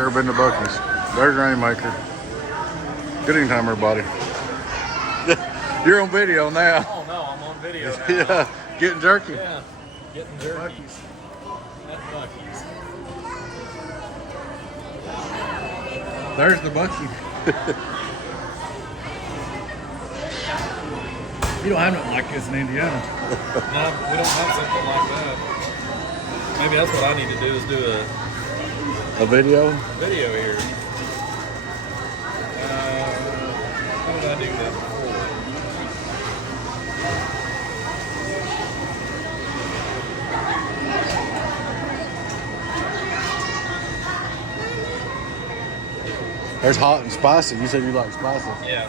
Ever been to Buc-ee's? There's Rainmaker. Good evening time, everybody. You're on video now. Oh no, I'm on video now. Yeah, getting jerky. Yeah, getting jerky. At Buc-ee's. There's the Buc-ee. You don't have nothing like this in Indiana. No, we don't have something like that. Maybe that's what I need to do is do A video? video here. How did I do that before? There's hot and spicy. You said you like spicy. Yeah.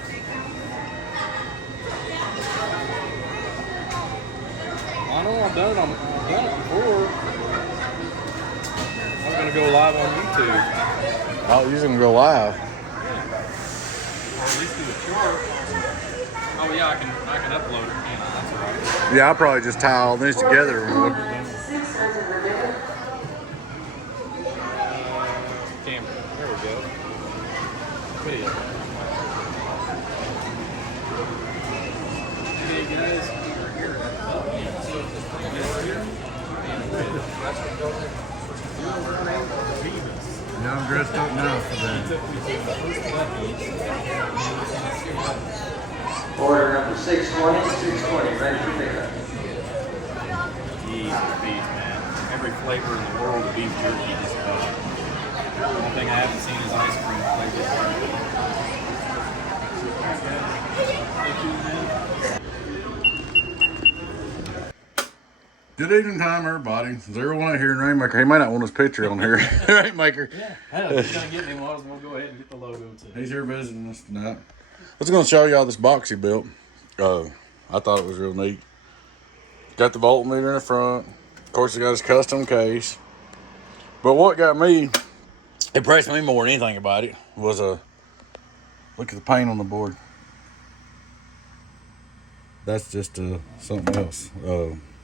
I know I've done it before. I'm gonna go live on YouTube. Oh, you're gonna go live. Or at least do a short. Oh yeah, I can upload it. Yeah, that's right. Yeah, I'll probably just tie all this together. Camera. There we go. Video. Hey guys, we're here at Yeah, I'm dressed up now for that. Order number 620, ready for pickup. Jeez, beef, man. Every flavor in the world of beef jerky just about. The only thing I haven't seen is ice cream flavor. Good evening time, everybody. 01 here in Rainmaker. He might not want his picture on here. Rainmaker. Yeah, hell, if you're gonna get me one, we'll go ahead and get the logo too. He's here visiting us tonight. I was going to show y'all this box he built. I thought it was real neat. Got the voltmeter in the front. Of course, he got his custom case. But what got me, impressed me more than anything about it, was look at the paint on the board. That's just something else.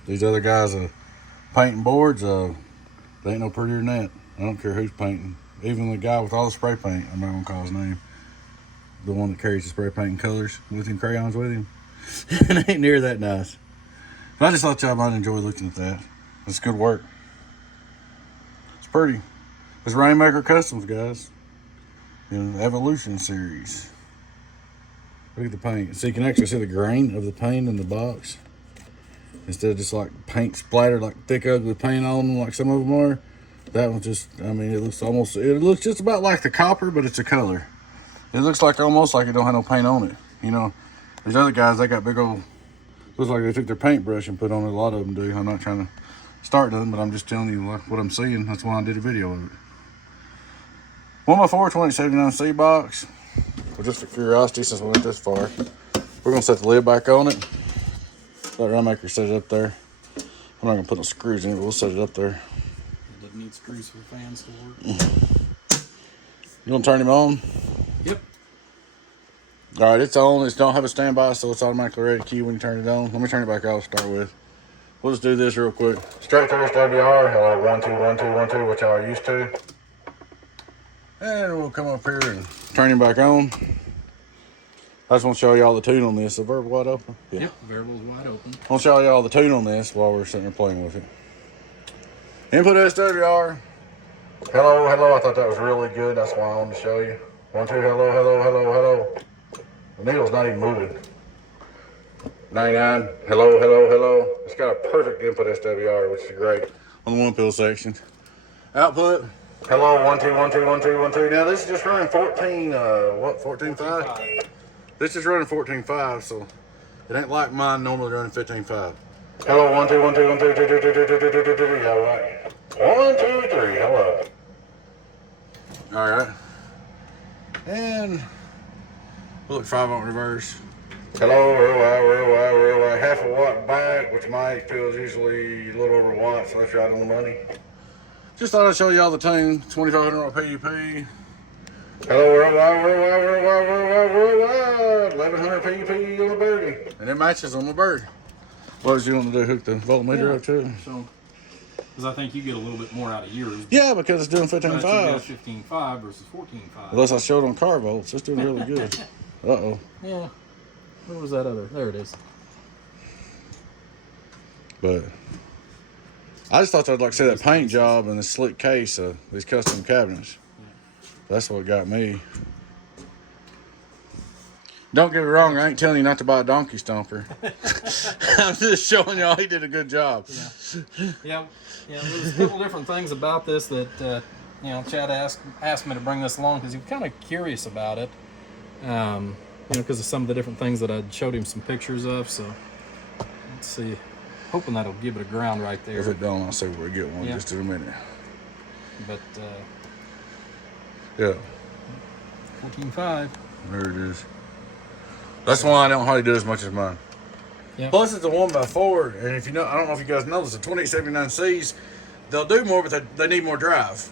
These other guys painting boards, they ain't no prettier than that. I don't care who's painting. Even the guy with all the spray paint, I'm not going to call his name. The one that carries the spray paint and colors with him, crayons with him. It ain't near that nice. But I just thought y'all might enjoy looking at that. It's good work. It's pretty. It's Rainmaker Customs, guys. In the Evolution series. Look at the paint. So you can actually see the grain of the paint in the box. Instead of just like paint splattered, like thick ugly paint on them like some of them are. That one's just, I mean, it looks just about like the copper, but it's a color. It looks like almost like it don't have no paint on it. You know, these other guys, they got big old, looks like they took their paintbrush and put on it. A lot of them do. I'm not trying to start nothing, but I'm just telling you like what I'm seeing. That's why I did a video of it. 1x4 2079C box. Well, just for curiosity, since we went this far, we're gonna set the lid back on it. Let Rainmaker set it up there. I'm not gonna put no screws in it, but we'll set it up there. It doesn't need screws for fans to work. You want to turn him on? Yep. All right, it's on. It don't have a standby, so it's automatically ready to key when you turn it on. Let me turn it back off to start with. We'll just do this real quick. Straight through SWR. Hello, 1 2 1 2 1 2, which y'all are used to. And we'll come up here and turn him back on. I just want to show y'all the tune on this. The variable wide open? Yeah. Yep, variable's wide open. I want to show y'all the tune on this while we're sitting there playing with it. Input SWR. Hello, hello. I thought that was really good. That's why I wanted to show you. 1 2, hello, hello, hello, hello. The needle's not even moving. 99, hello, hello, hello. It's got a perfect input SWR, which is great. On the one pill section. Output. Hello, 1 2 1 2 1 2 1 2. Now this is just running 14.5? This is running 14.5, so it ain't like mine normally running 15.5. Hello, 1 2 1 2 1 2 2 2 2 2 2 2 2 2. Yeah, right. 1 2 3. Hello. All right. And we'll look 5 volt reverse. Hello, real wide, half a watt back, which my field is usually a little over a watt, so that's right on the money. Just thought I'd show y'all the tune, 2500 watt PUP. Hello, real wide, 1100 PUP on the birdie. And it matches on the bird. What was you want to do, hook the voltmeter up to it? So Because I think you get a little bit more out of yours. Yeah, because it's doing But you got 15.5. 15.5 versus 14.5. Unless I showed on car volts, it's doing really good. Uh-oh. Yeah. Where was that other? There it is. But I just thought I'd like to see that paint job and the slick case of these custom cabinets. That's what got me. Don't get me wrong, I ain't telling you not to buy a donkey stomper. I'm just showing y'all he did a good job. Yeah. There's a couple different things about this that Chad asked me to bring this along because he was kind of curious about it. Because of some of the different things that I showed him some pictures of. So let's see. Hoping that'll give it a ground right there. If it don't, I'll see if we get one just in a minute. But yeah, 14.5. There it is. That's why I don't hardly do as much as mine. Yeah. Plus, it's a 1x4, and if you know, I don't know if you guys know this, the 2879Cs, they'll do more, but they need more drive.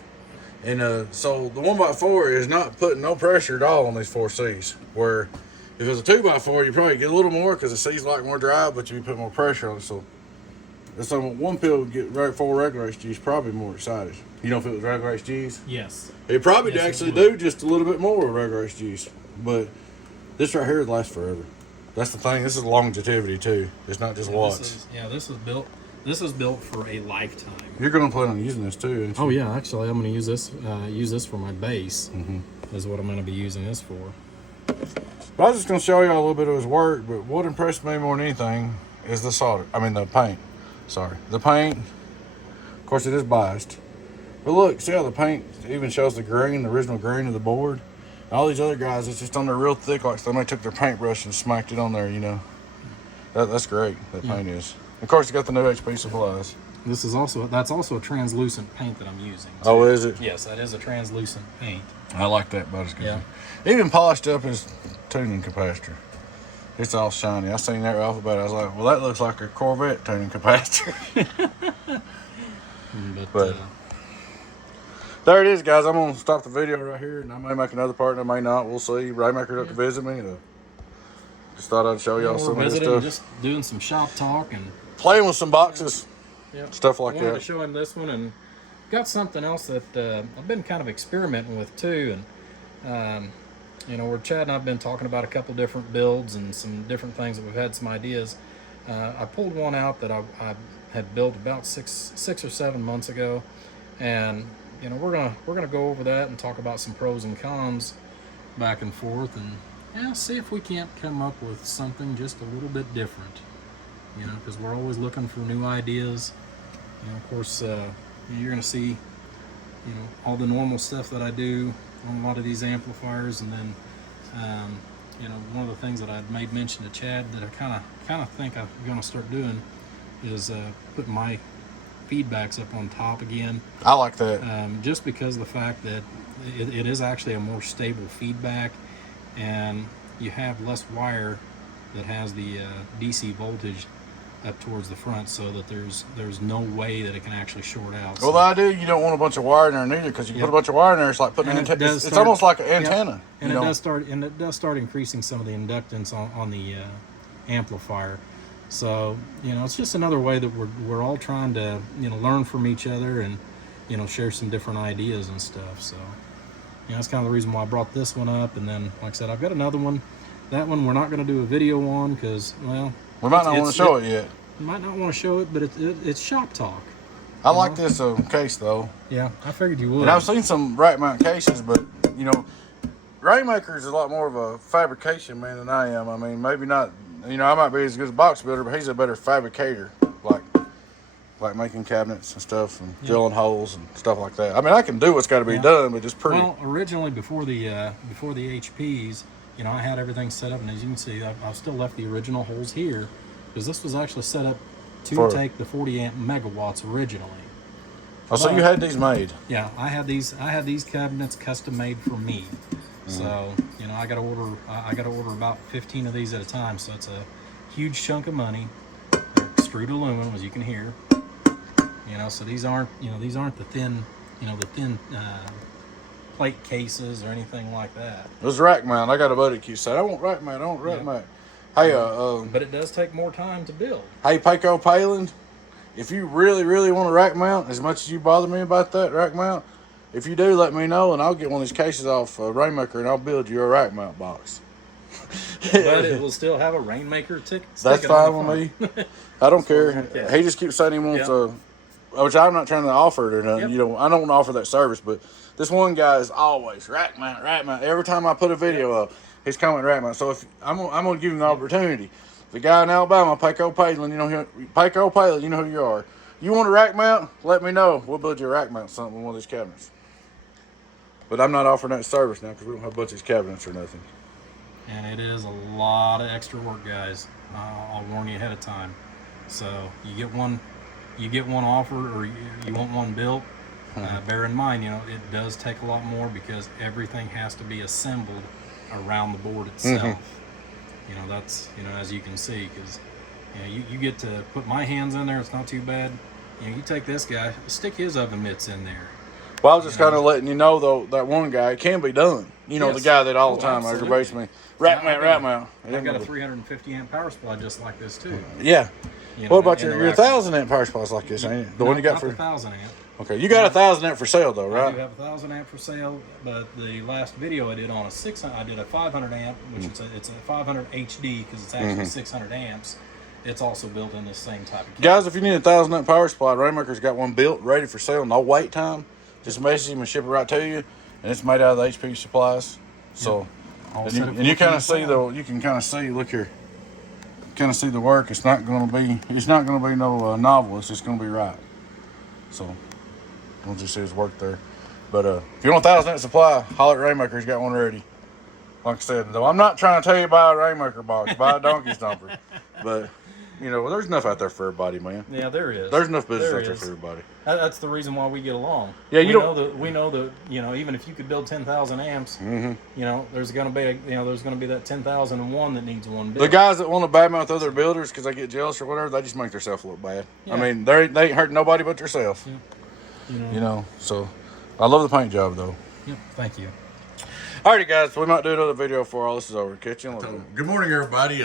And so the 1x4 is not putting no pressure at all on these 4Cs. Where if it's a 2x4, you probably get a little more because the C's like more drive, but you put more pressure on it. So one pill would get 4 regular HGs probably more excited. You know, if it was regular HGs, Yes. it probably Yes, actually it would. do just a little bit more with regular HGs. But this right here lasts forever. That's the thing. This is longevity too. It's not just watts. This is built for a lifetime. You're going to plan on using this too, ain't you? Oh yeah, actually, I'm going to use this for my base. Is what I'm going to be using this for. But I was just going to show you a little bit of his work. But what impressed me more than anything is the solder. I mean the paint. Sorry, the paint. Of course, it is biased. But look, see how the paint even shows the grain, the original grain of the board. All these other guys, it's just on there real thick, like somebody took their paintbrush and smacked it on there. You know, that's great. That paint is. Of course, you got the new HP supplies. That's also a translucent paint that I'm using. Too. Oh, is it? Yes, that is a translucent paint. I like that about as good. Yeah. Even polished up his tuning capacitor. It's all shiny. I seen that right off the bat. I was like, well, that looks like a Corvette tuning capacitor. But there it is, guys. I'm going to stop the video right here, and I may make another part, and I may not. We'll see. Rainmaker's up to visit me. Just thought I'd show y'all some of this stuff. Just doing some shop talk and playing with some boxes, stuff like I wanted that. to show him this one, and got something else that I've been kind of experimenting with too. And where Chad and I've been talking about a couple different builds and some different things that we've had some ideas. I pulled one out that I had built about six or 7 months ago, and we're gonna go over that and talk about some pros and cons back and forth, and see if we can't come up with something just a little bit different. Because we're always looking for new ideas. Of course, you're gonna see all the normal stuff that I do on a lot of these amplifiers, and then one of the things that I'd made mention to Chad that I kind of think I'm gonna start doing is putting my feedbacks up on top again. I like that. Just because of the fact that it is actually a more stable feedback, and you have less wire that has the DC voltage up towards the front, so that there's no way that it can actually short out. Well, the idea, you don't want a bunch of wire in there neither, because you put a bunch of wire in there, it's like putting an antenna. It's almost like an antenna. And it does start increasing some of the inductance on the amplifier. So it's just another way that we're all trying to learn from each other and share some different ideas and stuff. So that's kind of the reason why I brought this one up. And then, like I said, I've got another one. That one we're not going to do a video on because, well, we might not want to show it yet. You might not want to show it, but it's shop talk. I like this case though. Yeah, I figured you would. And I've seen some rack mount cases, but Rainmaker is a lot more of a fabrication man than I am. I mean, maybe not. I might be as good as a box builder, but he's a better fabricator, like making cabinets and stuff and drilling holes and stuff like that. I mean, I can do what's got to be done, but just pretty. Well, originally before the HPs, I had everything set up, and as you can see, I've still left the original holes here because this was actually set up to take the 40 amp megawatts originally. Oh, so you had these made? Yeah, I had these cabinets custom made for me. So I got to order about 15 of these at a time. So it's a huge chunk of money. They're extruded aluminum, as you can hear. So these aren't the thin plate cases or anything like that. It was rack mount. I got a buddy who said, "I want rack mount. I want rack mount." Hey, but it does take more time to build. Hey, Paco Palin, if you really want a rack mount, as much as you bother me about that rack mount, if you do, let me know, and I'll get one of these cases off Rainmaker, and I'll build you a rack mount box. But it will still have a Rainmaker ticket. That's fine with me. I don't care. He just keeps saying he wants which I'm not trying to offer it or nothing. Yep. You know, I don't want to offer that service, but this one guy is always rack mount. Every time I put a video up, he's coming rack mount. So if I'm gonna give him the opportunity. The guy in Alabama, Paco Palin, you know who you are. You want a rack mount? Let me know. We'll build you a rack mount something with one of these cabinets. But I'm not offering that service now because we don't have a bunch of these cabinets or nothing. And it is a lot of extra work, guys. I'll warn you ahead of time. So you get one offer, or you want one built. Bear in mind, you know, it does take a lot more because everything has to be assembled around the board itself. You know, that's, you know, as you can see, because you know, you get to put my hands in there. It's not too bad. You know, you take this guy, stick his oven mitts in there. Well, I was just kind of letting you know, though, that one guy, it can be done. You know, the guy that all the time aggravates me. Rack mount. I've got a 350 amp power supply just like this too. Yeah. You What know, about your 1,000 amp power supplies like this, ain't it? The one you got for 1,000 amp. Okay, you got 1,000 amp for sale though, I right? do have a 1,000 amp for sale, but the last video I did on I did a 500 amp, which it's a 500 HD because it's actually 600 amps. It's also built in the same type of kit. Guys, if you need a 1,000 amp power supply, Rainmaker's got one built, ready for sale, no wait time. Just message him and ship it right to you, and it's made out of the HP supplies. So, and you kind of see though, you can kind of see. Look here, kind of see the work. It's not going to be no novel. It's just going to be right. So, we'll just see his work there. But if you want a 1,000 amp supply, holler at Rainmaker. He's got one ready. Like I said, though, I'm not trying to tell you buy a Rainmaker box, buy a donkey stomper, but. You know, there's enough out there for everybody, man. Yeah, there is. There's enough business out there for everybody. That's the reason why we get along. Yeah, we know that you know, even if you could build 10,000 amps, you know, there's gonna be that 10,001 that needs one built. The guys that want to badmouth other builders because they get jealous or whatever, they just make themselves look bad. Yeah. I mean, they ain't hurting nobody but themselves. Yeah. You know. So I love the paint job though. Yep. Thank you. Alrighty, guys, we might do another video before all this is over. Catch you in a little bit. Good morning, everybody.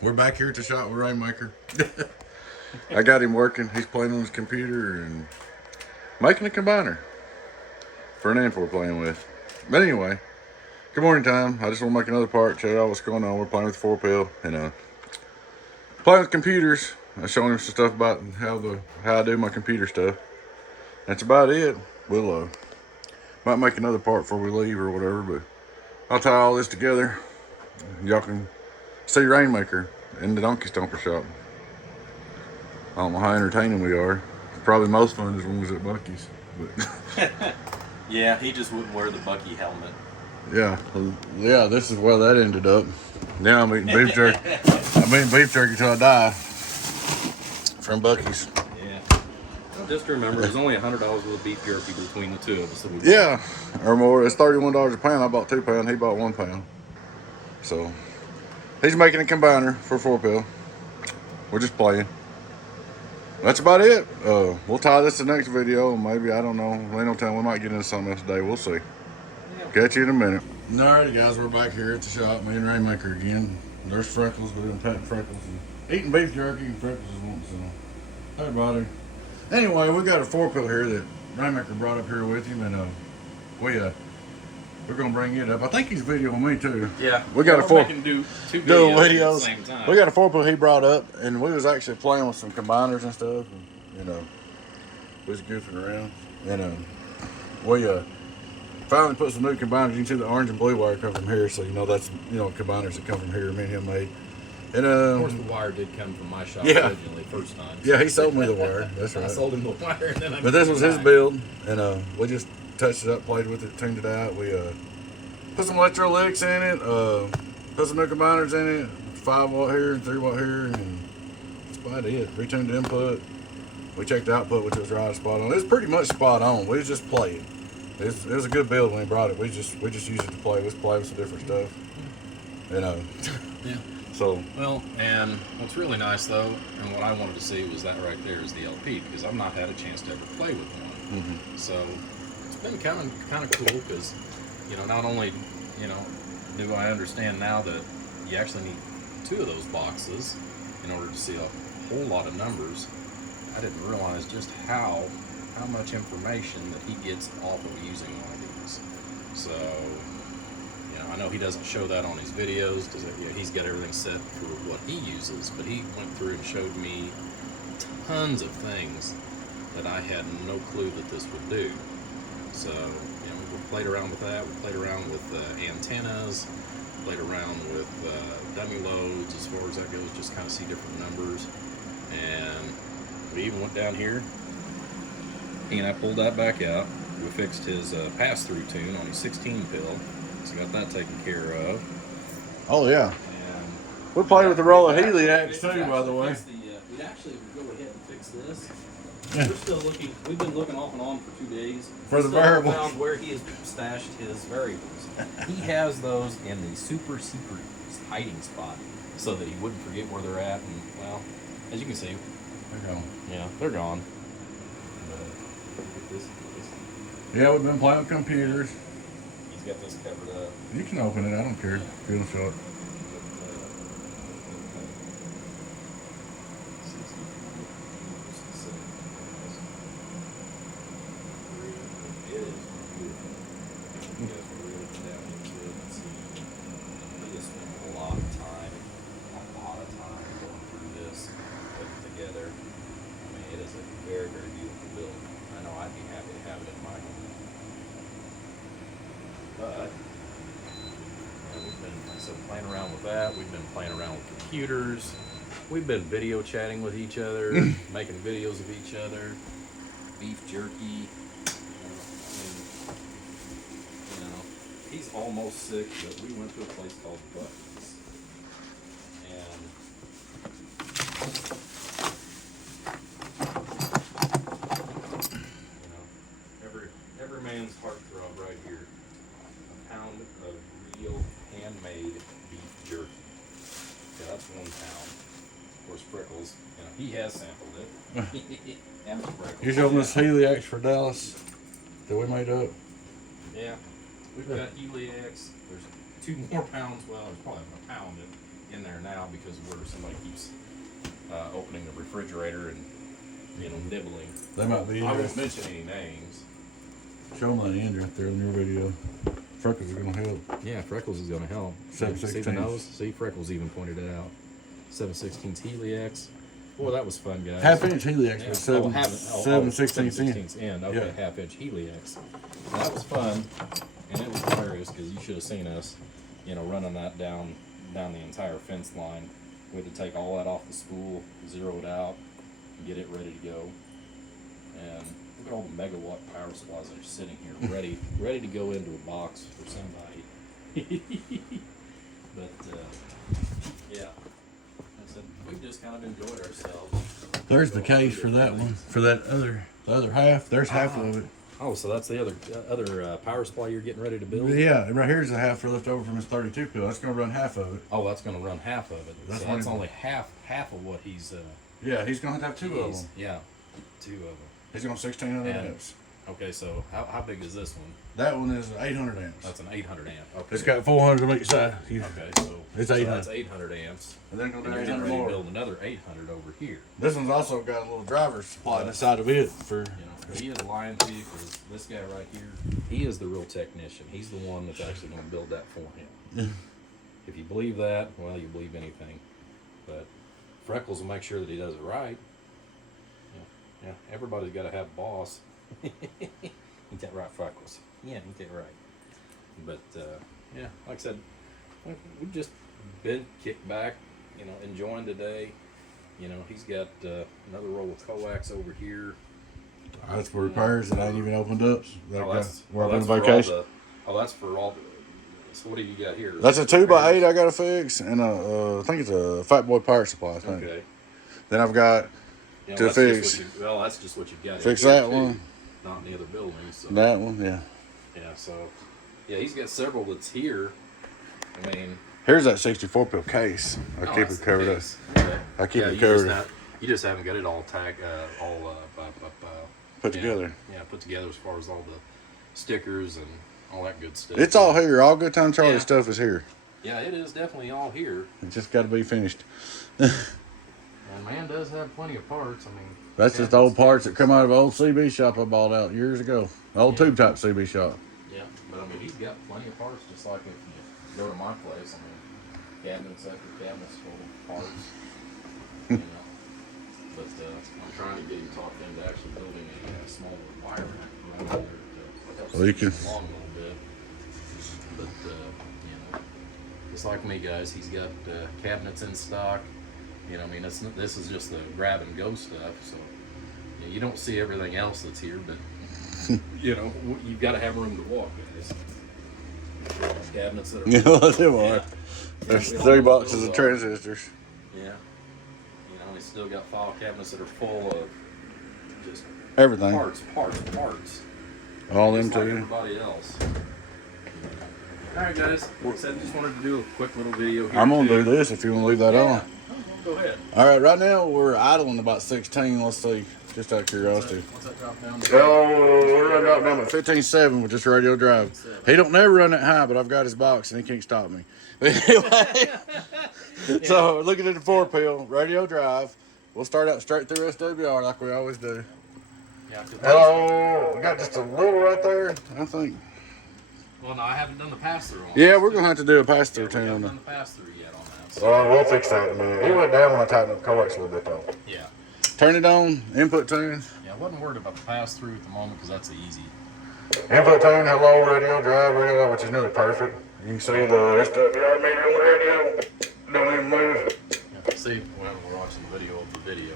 We're back here at the shop with Rainmaker. I got him working. He's playing on his computer and making a combiner for an amp we're playing with. But anyway, good morning time. I just want to make another part, show you all what's going on. We're playing with 4-pill and playing with computers. I'm showing him some stuff about how I do my computer stuff. That's about it. We'll might make another part before we leave or whatever, but I'll tie all this together. Y'all can see Rainmaker in the Donkey Stomper shop. I don't know how entertaining we are. Probably most fun is when we was at Bucky's. But Yeah, he just wouldn't wear the Bucky helmet. Yeah, this is where that ended up. Now I'm eating beef jerky. I'm eating beef jerky till I die from Bucky's. Yeah. Well, just remember, there's only $100 worth of beef jerky between the two of us. Yeah, or more. It's $31 a pound. I bought 2 pounds. He bought 1 pound. So he's making a combiner for 4-pill. We're just playing. That's about it. We'll tie this to the next video. Maybe, I don't know. Ain't no time. We might get into something else today. We'll see. Catch you in a minute. Alrighty, guys. We're back here at the shop. Me and Rainmaker again. There's Freckles. We're doing patting Freckles. And eating beef jerky, and Freckles is wanting some. Hey, buddy. Anyway, we got a 4-pill here that Rainmaker brought up here with him. And we're gonna bring it up. I think he's videoing me too. Yeah, we got do two videos at the same time. We got a 4-pill he brought up, and we was actually playing with some combiners and stuff. And, you know, we was goofing around, and we finally put some new combiners. You can see the orange and blue wire come from here, so you know that's combiners that come from here. Me and him made. And of course, the wire did come from my shop originally, first time. Yeah, he sold me the wire. That's right. I sold him the wire, and then but this was his build, and we just touched it up, played with it, tuned it out. We put some electro licks in it, put some new combiners in it, 5-watt here and 3-watt here, and that's about it. Retuned the input. We checked the output, which was right spot on. It was pretty much spot on. We was just playing. It was a good build when he brought it. We just used it to play. Let's play with some different stuff. Yeah. So. Well, and what's really nice though, and what I wanted to see was that right there is the LP, because I've not had a chance to ever play with one. Mm-hmm. So it's been kind of cool because, not only, do I understand now that you actually need 2 of those boxes in order to see a whole lot of numbers. I didn't realize just how much information that he gets off of using one of these. So, you know, I know he doesn't show that on his videos because he's got everything set for what he uses, but he went through and showed me tons of things that I had no clue that this would do. So, you know, we played around with that. We played around with antennas, played around with dummy loads as far as that goes, just kind of see different numbers. And we even went down here and I pulled that back out. We fixed his pass-through tune on his 16 pill, so got that taken care of. Oh yeah. And We played with the roll of Heliax too, by the way. We'd actually go ahead and fix this. Yeah. We're still looking. We've been looking off and on for 2 days. For the We still haven't variables. found where he has stashed his variables. He has those in the super secret hiding spot, so that he wouldn't forget where they're at. And well, as you can see, They're gone. yeah, they're gone. Yeah, we've been playing with computers. He's got this covered up. You can open it. I don't care. If you want to show it. Very, very beautiful build. I know I'd be happy to have it in my home. But we've been playing around with that. We've been playing around with computers. We've been video chatting with each other, making videos of each other. Beef jerky. You know, he's almost sick, but we went to a place called Bucky's. And every man's heartthrob right here. A pound of real handmade beef jerky. Yeah, that's 1 pound. Of course, Freckles, you know, he has sampled it. And Freckles. You showing this Heliax for Dallas that we made up? Yeah. We've got Heliax. There's 2 more pounds. Well, there's probably a pound in there now because of where somebody keeps opening the refrigerator and, you know, nibbling. They might be. I won't mention any names. Show them that end right there in your video. Freckles are gonna help. Yeah, Freckles is going to help. 7/16. See the nose? See, Freckles even pointed it out. 7/16 Heliax. Boy, that was fun, guys. Half-inch Heliax Yeah. with 7/16 end. Okay, Yeah. half-inch Heliax. That was fun, and it was hilarious because you should have seen us, you know, running that down the entire fence line. We had to take all that off the spool, zero it out, and get it ready to go. And look at all the megawatt power supplies that are sitting here, ready to go into a box for somebody. But yeah, I said we've just kind of enjoyed ourselves. There's the case for that one. For that the other half. There's half of it. Oh, so that's the other power supply you're getting ready to build? Yeah, and right here's the half left over from his 32 pill. That's gonna run half of it. Oh, that's going to run half of it. That's So what that's he- only half of what he's. Yeah, he's gonna have to have 2 of them. Yeah, 2 of them. He's going 1600 And- amps. Okay, so how big is this one? That one is 800 amps. That's an 800 amp. Okay. It's got 400 on each side. Okay, so It's so 800. that's 800 amps. And then go And down you're getting 800 ready to more. build another 800 over here. This one's also got a little driver's supply inside of it for. You know, he is lying to you because this guy right here, he is the real technician. He's the one that's actually going to build that for him. If you believe that, well, you believe anything. But Freckles will make sure that he does it right. Yeah, everybody's got to have a boss. Ain't that right, Freckles? Yeah, ain't that right? But yeah, like I said, we've just been kicked back, you know, enjoying today. You know, he's got another roll of coax over here. That's for repairs that ain't even opened up. We're on that's for all vacation. that's for all the. So what do you got here? That's a 2x8 I gotta fix, and I think it's a Fat Boy power supply. I think. Okay. Then I've got You know, to that's fix just what that's just what you've got. fix here, that too, one. Not in the other buildings. So. that one. Yeah. Yeah. So, yeah, he's got several that's here. I mean, Here's that 64 pill case. I keep that's it the covered up. case. Yeah. I keep Yeah, it you covered. just you just haven't got it all Put yeah, together. Yeah, put together as far as all the stickers and all that good stuff. It's all here. All Good Time Charlie Yeah. stuff is here. Yeah, it is definitely all here. It just got to be finished. But And man does have plenty of parts. I mean, That's just old parts that come out of an old CB shop I bought out years ago. Old tube type CB shop. Yeah, but I mean, he's got plenty of parts, just like if you go to my place. I mean, cabinets after cabinets full of parts. You know. But I'm trying to get him talked into actually building a smaller wire rack around there to help Well, you speed can- along a little bit. But you know, just like me, guys, he's got cabinets in stock. You know, I mean, this is just the grab and go stuff. So you know, you don't see everything else that's here, but you know, you've got to have room to walk, guys. Cabinets that are You know what they are. Yeah. There's Yeah, 3 boxes of transistors. Yeah. You know, he's still got file cabinets that are full of just Everything. parts. All them Just like too. everybody else. Alright guys, like I said, just wanted to do a quick little video here. I'm gonna too. do this if you want to leave that Yeah. on. Go ahead. All right, right now we're idling about 16. Let's see, just out of curiosity. What's that drop down? Oh, we're running out down at 15.7 with just radio drive. He don't never run that high, but I've got his box and he can't stop me. Anyway, so looking at the 4-pill radio drive. We'll start out straight through SWR like we always do. Yeah, 'cause Hello, we got just a little right there, I think. well, no, I haven't done the pass through on Yeah, this. we're gonna have to do a pass through We tune on haven't that. done the pass through yet on that. So, We'll fix that in a minute. He went down when I tightened up the coax a little bit though. yeah. Turn it on, input tune. Yeah, I wasn't worried about the pass through at the moment because that's easy. Input tune, hello, radio drive, radio, which is nearly perfect. You can see the SWR meter on the radio. Don't even move. Yeah, see, when we're watching the video of the video.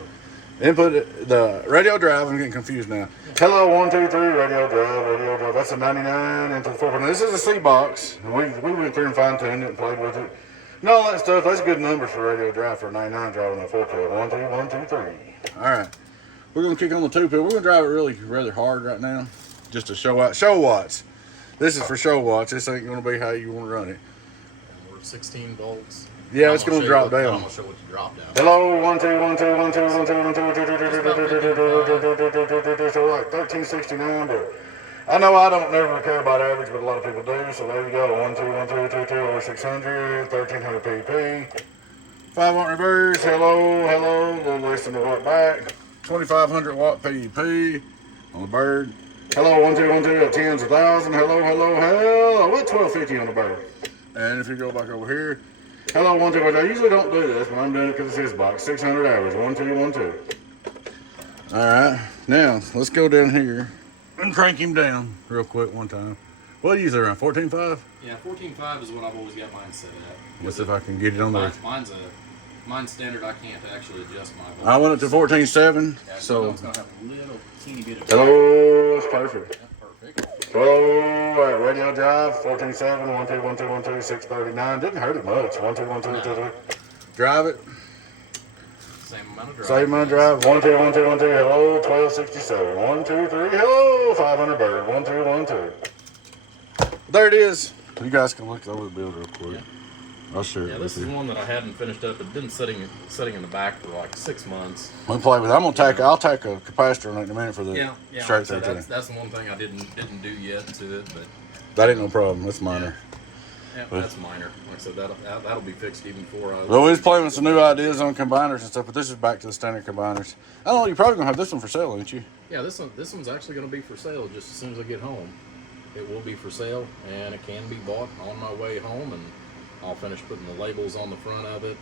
Input the radio drive. I'm getting confused now. Hello, 1, 2, 3, radio drive, radio drive. That's a 99 into the 4. Now, this is a C box. We went through and fine tuned it and played with it. And all that stuff. That's good numbers for radio drive for a 99 driving a 4-pill. 1, 2, 1, 2, 3. All right. We're gonna kick on the 2-pill. We're gonna drive it really rather hard right now, just to show watts. This is for show watts. This ain't gonna be how you want to run it. And we're 16 volts. Yeah, it's gonna drop down. I'm gonna show what you drop down. Hello, 1, 2, 1, 2, 1, 2, 1, 2, 1, 2, 1, 2, 2, so like 1369, but I know I don't never care about average, but a lot of people do, so there you go. 1, 2, 1, 2, 2, 2, over 600, 1300 pp. 5 watt reverse, hello, a little less than a watt back. 2500 watt PEP on the bird. Hello, 1, 2, 1, 2, at tens of thousand. Hello, what 1250 on the bird. And if you go back over here, hello, 1, 2, 1, 2. I usually don't do this, but I'm doing it because it's his box. 600 average. 1, 2, 1, 2. All right. Now, let's go down here and crank him down real quick one time. What do you use it around? 14.5? Yeah, 14.5 is what I've always got mine set at. Let's see if I can get it on there. Mine's standard. I can't actually adjust my voltage. I went up to 14.7, Yeah, so. it's gonna have a little teeny bit of. Hello, that's perfect. Yeah, perfect. Hello, at radio drive, 14.7, 1, 2, 1, 2, 1, 2, 639. Didn't hurt it much. 1, 2, 1, 2, 2, 2. Drive it. Same amount of drive. Same amount of drive. 1, 2, 1, 2, 1, 2. Hello, 1267. 1, 2, 3. Hello, 500 bird. 1, 2, 1, 2. There it is. You guys can look over the build real quick. Yeah. I'll share it Yeah, with this is you. one that I hadn't finished up. It's been sitting in the back for like 6 months. We'll play with it. I'll take a capacitor on it in a minute for the Yeah. straight So through. that's the one thing I didn't do yet to it, but That ain't no problem. That's minor. yeah, that's minor. Like I said, that'll be fixed even before I. Well, we was playing with some new ideas on combiners and stuff, but this is back to the standard combiners. I don't know. You're probably gonna have this one for sale, ain't you? Yeah, this one's actually going to be for sale just as soon as I get home. It will be for sale, and it can be bought on my way home, and I'll finish putting the labels on the front of it.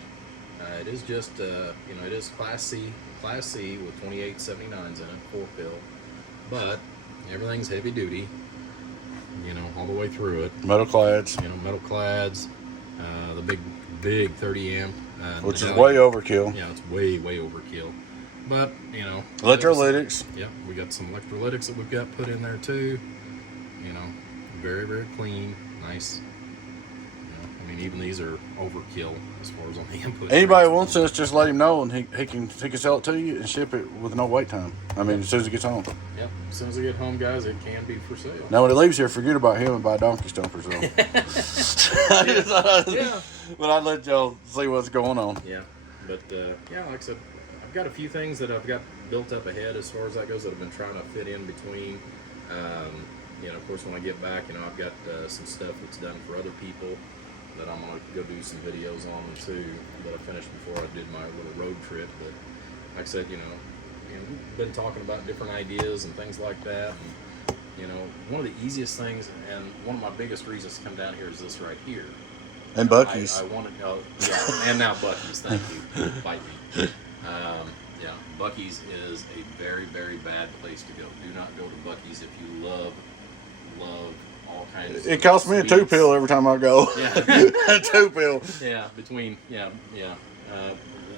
It is just, it is Class C with 2879s in it, 4-pill, but everything's heavy duty, all the way through it. Metal clads, Metal clads, the big 30 amp, which is medallion. way overkill. Yeah, it's way overkill, but Electrolytics. Yeah, we got some electrolytics that we've got put in there too. Very, very clean, nice. Even these are overkill as far as on the input. Anybody wants this, just let him know, and he can sell it to you and ship it with no wait time. As soon as he gets home. Yep, as soon as I get home, guys, it can be for sale. Now when he leaves here, forget about him and buy donkey stumpers though. Yeah. But I'd let y'all see what's going on. Yeah, but like I said, I've got a few things that I've got built up ahead as far as that goes that I've been trying to fit in between. Of course, when I get back, I've got some stuff that's done for other people. that I'm gonna go do some videos on too that I finished before I did my little road trip. But like I said, we've been talking about different ideas and things like that. And, one of the easiest things and one of my biggest reasons to come down here is this right here. And Buc-ee's. I wanted, and now Buc-ee's. Thank you. Bite me. Yeah, Buc-ee's is a very, very bad place to go. Do not go to Buc-ee's if you love all kinds. It costs me a 2-pill every time I go. Yeah, a 2-pill. Yeah,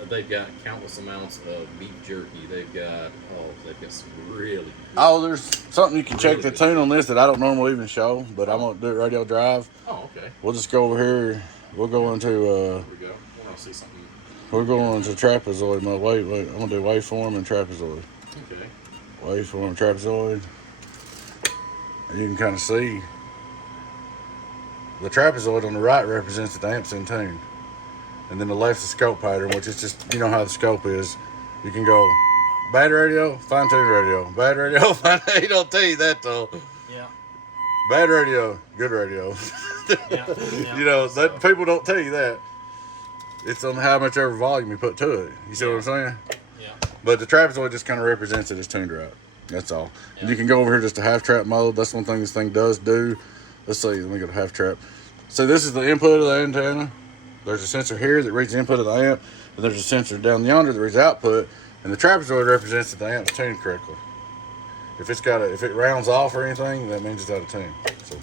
they've got countless amounts of beef jerky. They've got some really good. Oh, there's something you can check the tune on this that I don't normally even show, but I'm gonna do it radio drive. Oh, okay. We'll just go over here. We'll go into. Here we go. We're gonna see something. We're going into trapezoid mode. Wait. I'm gonna do waveform and trapezoid. Okay. Waveform, trapezoid. And you can kind of see the trapezoid on the right represents that the amp's in tune. And then the left's the scope pattern, which is just, how the scope is. You can go bad radio, fine tune radio. Bad radio, fine. He don't tell you that though. Yeah. Bad radio, good radio. Yeah. That people don't tell you that. It's on how much ever volume you put to it. You see what I'm saying? Yeah. But the trapezoid just kind of represents it as tuned right. That's all. Yeah. And you can go over here just to half trap mode. That's one thing this thing does do. Let's see. Let me go to half trap. So this is the input of the antenna. There's a sensor here that reads the input of the amp, and there's a sensor down yonder that reads the output, and the trapezoid represents that the amp's tuned correctly. If it rounds off or anything, that means it's out of tune. So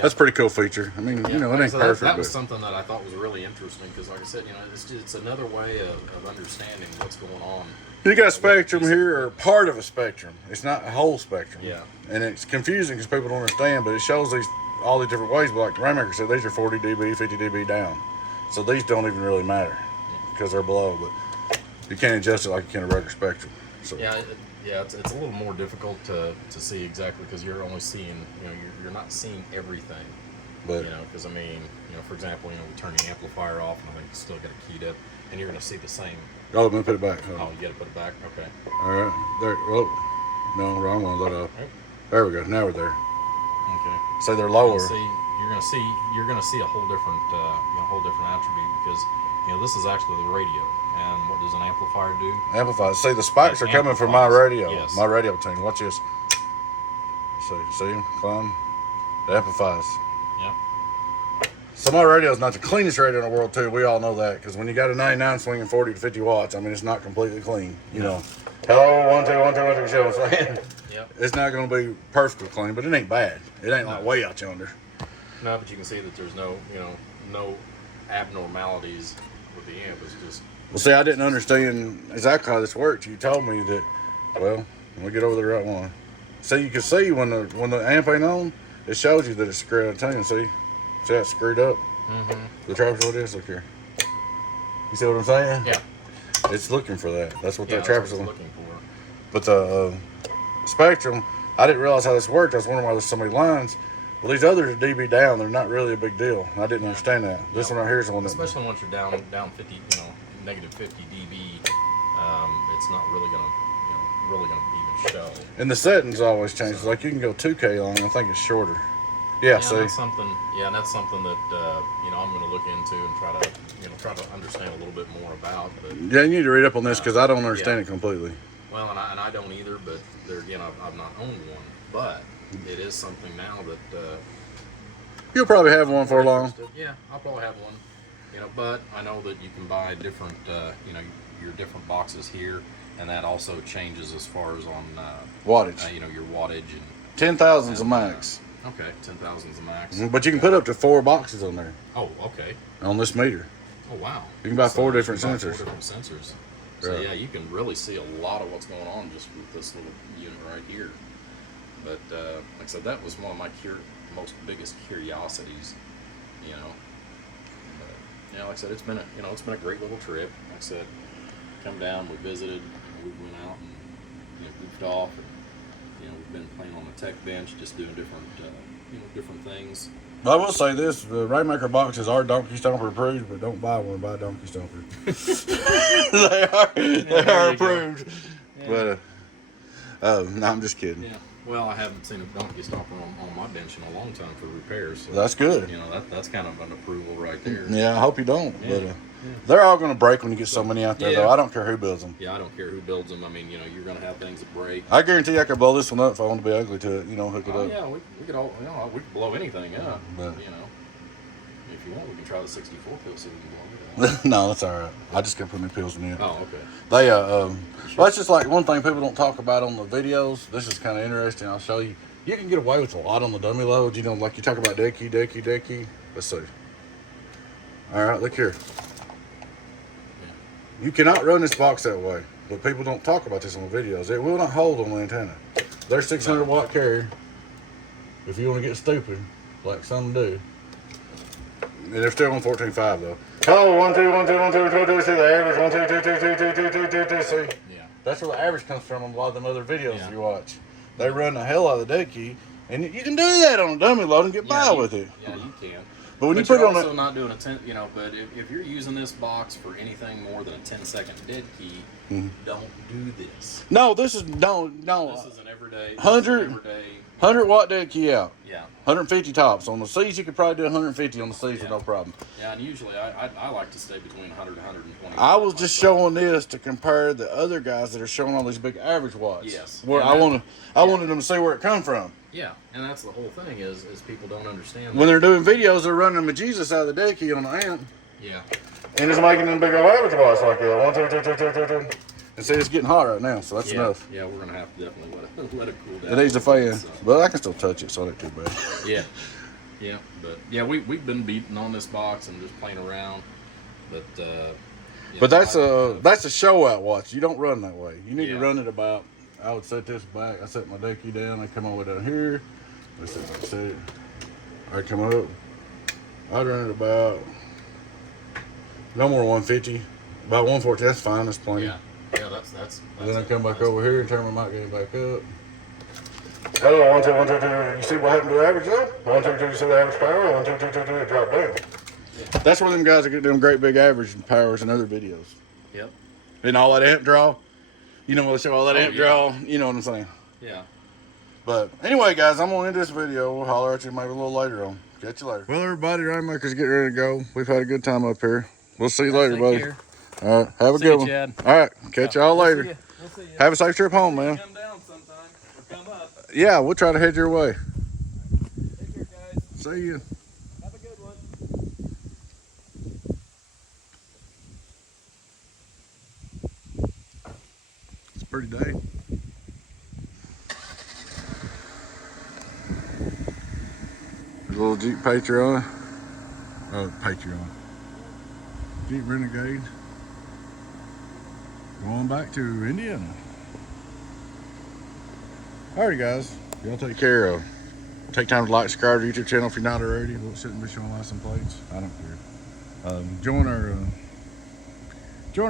that's a pretty cool feature. I mean, it ain't perfect. That was something that I thought was really interesting because, like I said, it's another way of understanding what's going on. You got a spectrum here, or part of a spectrum. It's not a whole spectrum. Yeah. And it's confusing because people don't understand, but it shows all these different ways. But like the Rainmaker said, these are 40 dB, 50 dB down. So these don't even really matter because they're below, but you can't adjust it like you can a regular spectrum. So it's a little more difficult to see exactly because you're only seeing, you're not seeing everything. But because for example, we turn the amplifier off and I think you still got it keyed up, and you're going to see the same. oh, let me put it back. Oh, you got to put it back. Okay. All right, there. Whoa, no, wrong one. Let off. Right. There we go. Now we're there. Okay. So they're lower. You're gonna see a whole different attribute because this is actually the radio, and what does an amplifier do? Amplify. See, the spikes are coming from my radio. Yes. My radio tune. Watch this. See, climb. It amplifies. Yeah. So my radio is not the cleanest radio in the world too. We all know that because when you got a 99 swinging 40 to 50 watts, it's not completely clean. Hello, 1 2 1 2 1 2. See what I'm saying? Yep. It's not going to be perfectly clean, but it ain't bad. It ain't like way out yonder. No, but you can see that there's no abnormalities with the amp. It's just. Well, see, I didn't understand exactly how this worked. You told me that. Well, let me get over the right one. So you can see when the amp ain't on, it shows you that it's screwed out of tune. See how it's screwed up. Mm-hmm. The trapezoid is. Look here. You see what I'm saying? Yeah. It's looking for that. That's what that trapezoid trapezoid is looking for. But the spectrum, I didn't realize how this worked. I was wondering why there's so many lines. Well, these others are dB down. They're not really a big deal. I didn't understand that. This one right here is the one that... Especially once you're down 50, negative 50 dB, it's not really gonna even show. And the settings always change. Like you can go 2K long. I think it's shorter. Yeah. See. That's something. Yeah, and that's something that I'm gonna look into and try to understand a little bit more about. But yeah, you need to read up on this because I don't understand it completely. Well, and I don't either. But there again, I've not owned one, but it is something now that you'll probably have one for long. Yeah, I'll probably have one. But I know that you can buy different, your different boxes here, and that also changes as far as on wattage. Your wattage and 10,000 is a max. Okay, 10,000 is a max. But you can put up to 4 boxes on there. Oh, okay. On this meter. Oh, wow. You can buy 4 different sensors. 4 different sensors. So right. yeah, you can really see a lot of what's going on just with this little unit right here. But like I said, that was one of my most biggest curiosities, But, like I said, it's been a great little trip. Like I said, come down, we visited, we went out and goofed off, and we've been playing on the tech bench, just doing different things. I will say this: the Rainmaker boxes are Donkey Stomper approved, but don't buy one. Buy Donkey Stomper. they are approved. Yeah. But no, I'm just kidding. Yeah. Well, I haven't seen a donkey stomper on my bench in a long time for repairs. So, That's good. you know, that's kind of an approval right there. Yeah, I hope you don't. Yeah. But they're all going to break when you get so many out there, Yeah. though. I don't care who builds them. Yeah, I don't care who builds them. I mean, you know, you're going to have things that break. I guarantee I could blow this one up if I want to be ugly to it. You know, hook it Oh up. yeah, we could all, you know, we could blow anything up. But- you know, if you want, we can try the 64 pill so we can blow it up. No, that's all right. I just kept putting the pills in it. Oh, okay. They well, that's just like one thing people don't talk about on the videos. This is kind of interesting. I'll show you. You can get away with a lot on the dummy load. You know, like you talk about decky. Let's see. All right, look here. You cannot run this box that way, but people don't talk about this on the videos. It will not hold on the antenna. They're 600 watt carrier. If you want to get stupid, like some do. And they're still on 14.5 though. Oh, 1 2 1 2 1 2 2 2. See the average 1 2 2 2 2 2 2 2 2 2. See, Yeah. that's where the average comes from on a lot of them other videos Yeah. you watch. They run the hell out of the dead key, and you can do that on a dummy load and get by with it. Yeah, you can. But when you you're put it on also a, not doing a 10, you know, but if you're using this box for anything more than a 10-second dead key, don't do this. no, this is no. This is an everyday. 100 watt dead key out. Yeah. 150 tops on the C's. You could probably do 150 on the C's with no problem. Yeah, and usually I like to stay between 100 and 120. I was just showing this to compare the other guys that are showing all these big average watts. Yes. Where And I wanted them to see where it come from. Yeah, and that's the whole thing is people don't understand. When they're doing videos, they're running the Jesus out of the dead key on the amp. Yeah. And it's making them big old average watts like that. 1 2 2 2 2 2 2. And see, it's getting hot right now, so that's enough. Yeah, we're gonna have to definitely let it cool down. It needs a fan, So. but I can still touch it, so it ain't too bad. Yeah, yeah, but yeah, we've been beating on this box and just playing around, but yeah, But that's a show out watch. You don't run that way. You need to run it about. I would set this back. I set my deck key down. I come all the way down here. Let's see if I set it. I come up. I'd run it about no more 150. About 140. That's fine. That's plenty. yeah, that's And then I come back over here and turn my mic gain back up. Hello, 1 2 1 2 2. You see what happened to the average though? 1 2 2. You see the average power? 1 2 2 2 2. It dropped down. That's where them guys are getting them great big average powers in other videos. Yep. And all that amp draw. You know when they show all that amp yeah. draw. You know what I'm saying. Yeah. But anyway, guys, I'm gonna end this video. We'll holler at you maybe a little later on. Catch you later. Well, everybody, Rainmaker's getting ready to go. We've had a good time up here. We'll see you later, Take buddy. care. All right, have a See good you, one. Chad. All right, catch y'all later. We'll see you. Have a safe trip home, man. Come down sometime or come up. Yeah, we'll try to head your way. Take care, guys. See you. Have a good one. It's a pretty day. There's a little Jeep Patreon. Oh, Patreon. Jeep Renegade. Going back to Indiana. Alright, guys. Y'all take care of. Take time to like, subscribe to the YouTube channel if you're not already. We'll shouldn't be showing license plates. I don't care. Join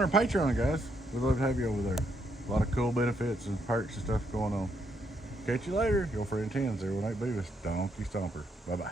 our Patreon, guys. We'd love to have you over there. A lot of cool benefits and perks and stuff going on. Catch you later. Your friend 10 018 Beavis, Donkey Stomper. Bye bye.